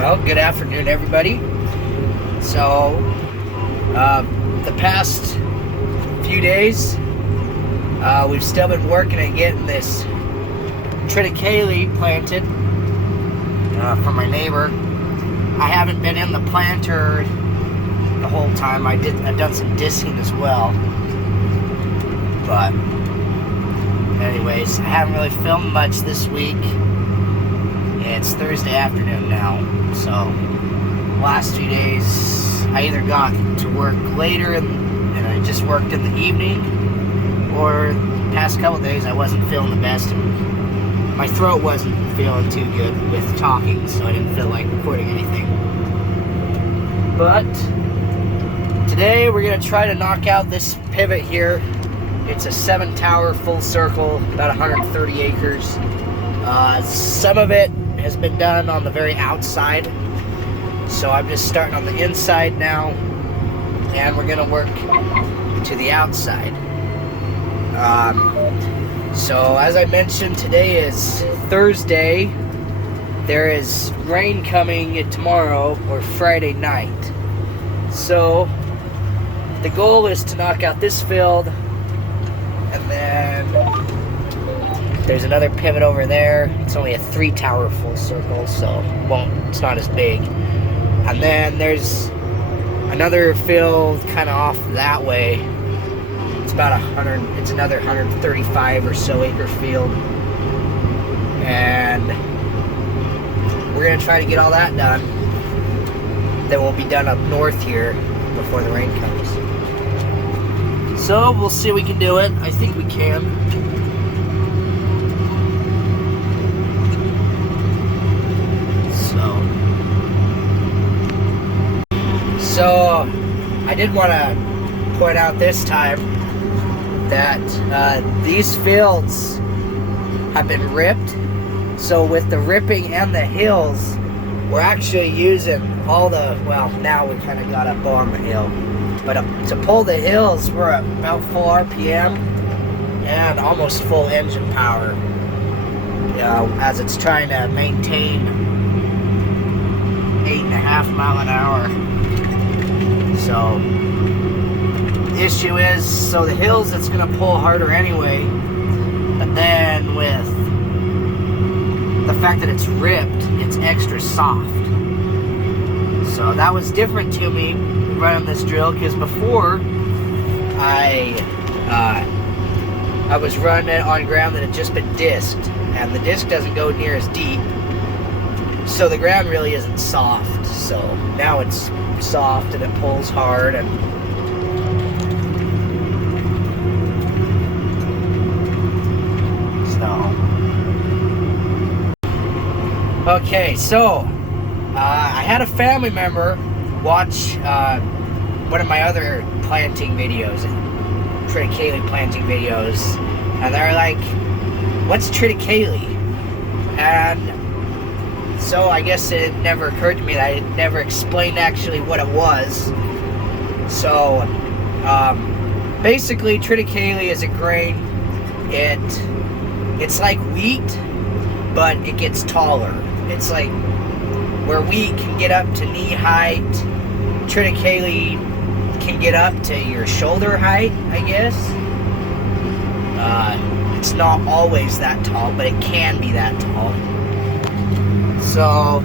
Well, good afternoon, everybody. So, the past few days, we've still been working at getting this Triticale planted from my neighbor. I haven't been in the planter the whole time. I've done some disking as well. But, anyways, I haven't really filmed much this week. It's Thursday afternoon now, so last few days I either got to work later and I just worked in the evening, or the past couple days I wasn't feeling the best and my throat wasn't feeling too good with talking, so I didn't feel like recording anything. But today we're going to try to knock out this pivot here. It's a 7-tower full circle, about 130 acres. Some of it has been done on the very outside, so I'm just starting on the inside now, and we're gonna work to the outside. So as I mentioned, today is Thursday. There is rain coming tomorrow or Friday night, so the goal is to knock out this field, and then there's another pivot over there. It's only a 3-tower full circle, so it's not as big. And then there's another field kind of off that way. It's about it's another 135 or so acre field. And we're gonna try to get all that done. Then we'll be done up north here before the rain comes. So we'll see if we can do it. I think we can. So, I did want to point out this time that these fields have been ripped. So with the ripping and the hills, we're actually using all the, well, now we kind of got up on the hill. But to pull the hills, we're at about full RPM and almost full engine power. As it's trying to maintain 8.5 mile an hour. So, the issue is, so the hills, it's going to pull harder anyway, but then with the fact that it's ripped, it's extra soft. So that was different to me running this drill, because before I was running it on ground that had just been disked, and the disc doesn't go near as deep, so the ground really isn't soft. So now it's soft and it pulls hard, and okay, so I had a family member watch one of my other planting videos, Triticale planting videos, and they're like, what's Triticale? And so I guess it never occurred to me that I never explained actually what it was. So basically Triticale is a grain. It's like wheat, but it gets taller. It's like where wheat can get up to knee height, Triticale can get up to your shoulder height, I guess. It's not always that tall, but it can be that tall. So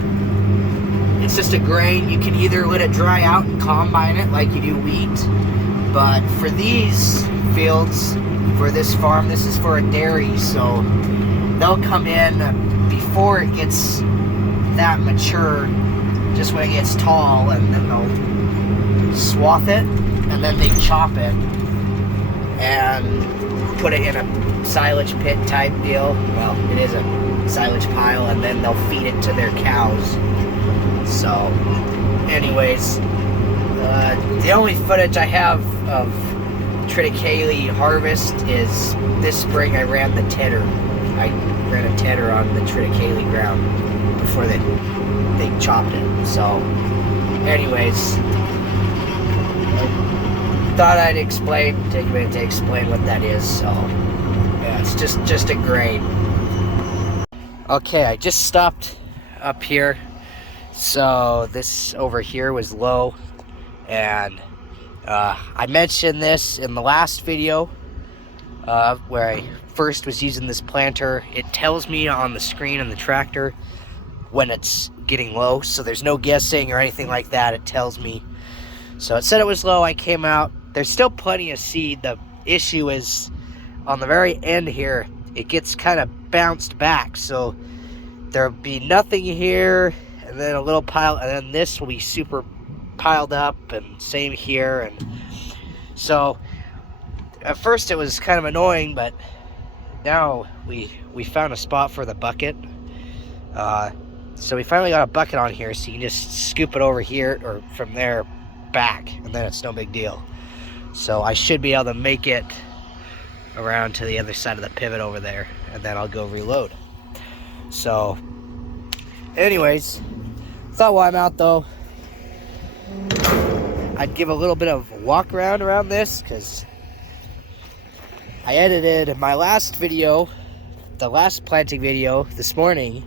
it's just a grain. You can either let it dry out and combine it like you do wheat, but for these fields, for this farm, this is for a dairy, so they'll come in before it gets that mature, just when it gets tall, and then they'll swath it, and then they chop it and put it in a silage pit type deal. Well, it is a silage pile, and then they'll feed it to their cows. So anyways, the only footage I have of Triticale harvest is this spring. I ran the tedder. I ran a tedder on the Triticale ground before they chopped it. So anyways, I thought I'd take a minute to explain what that is. So yeah, it's just a grain. Okay, I just stopped up here So this over here was low, and I mentioned this in the last video where I first was using this planter. It tells me on the screen in the tractor when it's getting low, so there's no guessing or anything like that. It tells me. So it said it was low. I came out. There's still plenty of seed. The issue is on the very end here, it gets kind of bounced back, so there'll be nothing here, and then a little pile, and then this will be super piled up, and same here. And so at first it was kind of annoying, but now we found a spot for the bucket. So we finally got a bucket on here, so you can just scoop it over here or from there back, and then it's no big deal. So I should be able to make it around to the other side of the pivot over there, and then I'll go reload. So anyways, thought while I'm out though, I'd give a little bit of walk around this, because I edited my last video, the last planting video, this morning,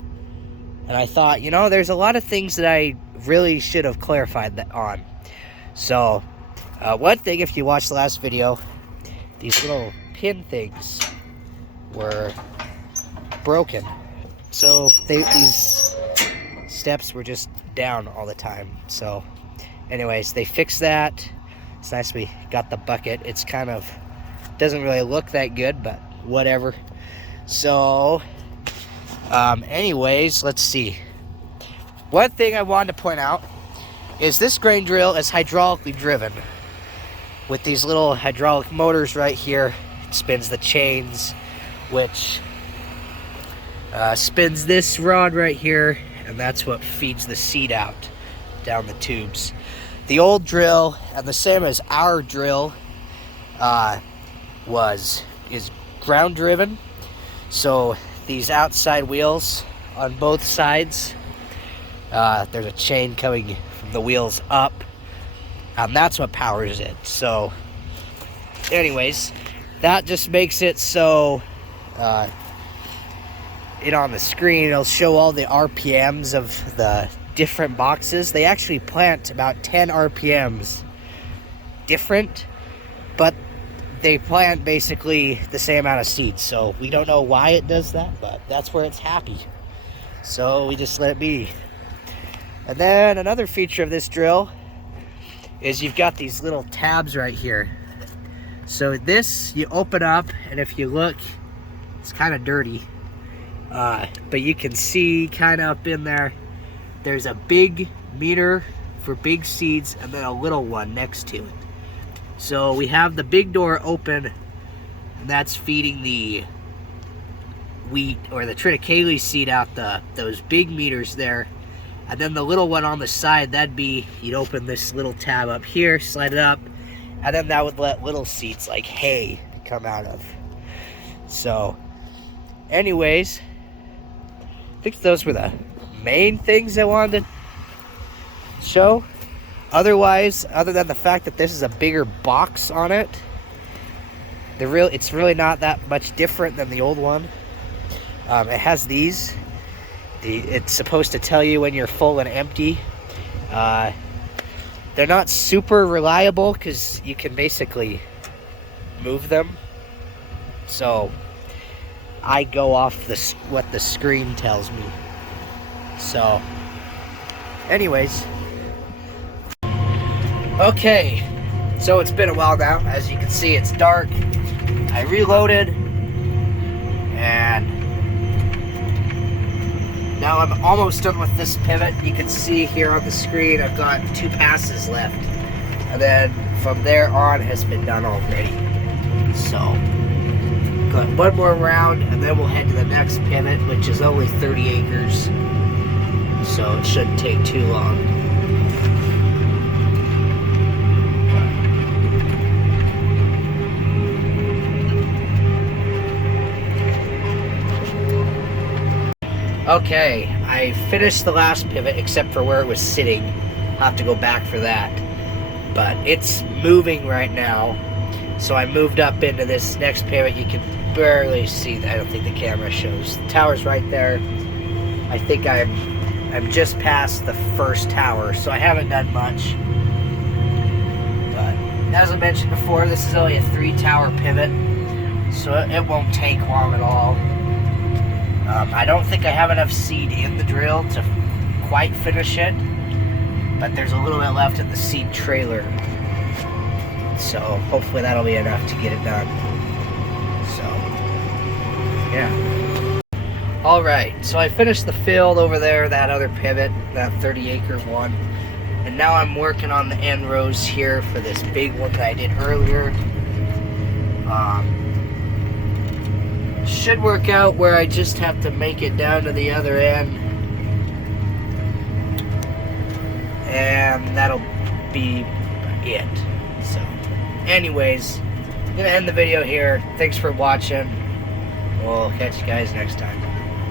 and I thought, you know, there's a lot of things that I really should have clarified that on. So one thing, if you watched the last video, these little pin things were broken. So these steps were just down all the time. So anyways, they fixed that. It's nice we got the bucket. It's kind of, doesn't really look that good, but whatever. So anyways, let's see. One thing I wanted to point out is this grain drill is hydraulically driven with these little hydraulic motors right here. It spins the chains, which spins this rod right here, and that's what feeds the seed out down the tubes. The old drill, and the same as our drill, is ground driven. So these outside wheels on both sides, there's a chain coming from the wheels up, and that's what powers it. So anyways, that just makes it so it on the screen, it'll show all the RPMs of the different boxes. They actually plant about 10 RPMs different, but they plant basically the same amount of seeds. So we don't know why it does that, but that's where it's happy. So we just let it be. And then another feature of this drill is you've got these little tabs right here. So this, you open up, and if you look, it's kind of dirty. But you can see kind of up in there, there's a big meter for big seeds and then a little one next to it. So we have the big door open, and that's feeding the wheat or the triticale seed out those big meters there. And then the little one on the side, that'd be, you'd open this little tab up here, slide it up, and then that would let little seeds like hay come out of. So anyways, I think those were the main things I wanted to show. Otherwise, other than the fact that this is a bigger box on it, it's really not that much different than the old one. It has these. It's supposed to tell you when you're full and empty. They're not super reliable because you can basically move them. So I go off what the screen tells me. So anyways, okay, so it's been a while now. As you can see, it's dark. I reloaded, and now I'm almost done with this pivot. You can see here on the screen I've got 2 passes left, and then from there on has been done already. So got one more round, and then we'll head to the next pivot, which is only 30 acres, so it shouldn't take too long. Okay, I finished the last pivot except for where it was sitting. I'll have to go back for that. But it's moving right now. So I moved up into this next pivot. You can barely see that. I don't think the camera shows. The tower's right there. I think I'm I'm just past the first tower, so I haven't done much. But as I mentioned before, this is only a 3-tower pivot, so it won't take long at all. I don't think I have enough seed in the drill to quite finish it, but there's a little bit left in the seed trailer, so hopefully that'll be enough to get it done. So yeah. Alright, so I finished the field over there, that other pivot, that 30-acre one, and now I'm working on the end rows here for this big one that I did earlier. Should work out where I just have to make it down to the other end, and that'll be it. So anyways, I'm gonna end the video here. Thanks for watching. We'll catch you guys next time.